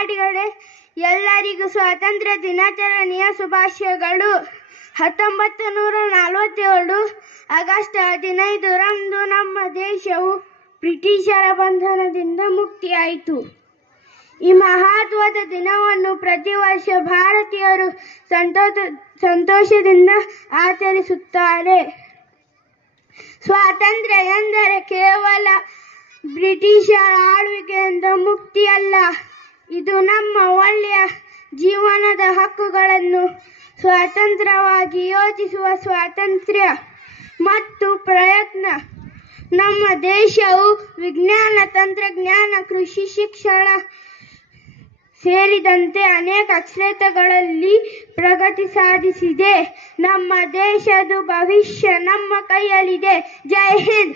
ಸಹಪಾಠಿಗಳೇ, ಎಲ್ಲರಿಗೂ ಸ್ವಾತಂತ್ರ್ಯ ದಿನಾಚರಣೆಯ ಶುಭಾಶಯಗಳು. 1947 ಆಗಸ್ಟ್ 15 ರಂದು ನಮ್ಮ ದೇಶವು ಬ್ರಿಟಿಷರ ಬಂಧನದಿಂದ ಮುಕ್ತಿಯಾಯಿತು. ಈ ಮಹತ್ವದ ದಿನವನ್ನು ಪ್ರತಿ ವರ್ಷ ಭಾರತೀಯರು ಸಂತೋಷದಿಂದ ಆಚರಿಸುತ್ತಾರೆ. ಸ್ವಾತಂತ್ರ್ಯ ಎಂದರೆ ಕೇವಲ ಬ್ರಿಟಿಷರ ಆಳ್ವಿಕೆಯಿಂದ ಮುಕ್ತಿಯಲ್ಲ, ಇದು ನಮ್ಮ ಒಳ್ಳೆಯ ಜೀವನದ ಹಕ್ಕುಗಳನ್ನು ಸ್ವತಂತ್ರವಾಗಿ ಯೋಚಿಸುವ ಸ್ವಾತಂತ್ರ್ಯ ಮತ್ತು ಪ್ರಯತ್ನ. ನಮ್ಮ ದೇಶವು ವಿಜ್ಞಾನ, ತಂತ್ರಜ್ಞಾನ, ಕೃಷಿ, ಶಿಕ್ಷಣ ಸೇರಿದಂತೆ ಅನೇಕ ಕ್ಷೇತ್ರಗಳಲ್ಲಿ ಪ್ರಗತಿ ಸಾಧಿಸಿದೆ. ನಮ್ಮ ದೇಶದ ಭವಿಷ್ಯ ನಮ್ಮ ಕೈಯಲ್ಲಿದೆ. ಜೈ ಹಿಂದ್.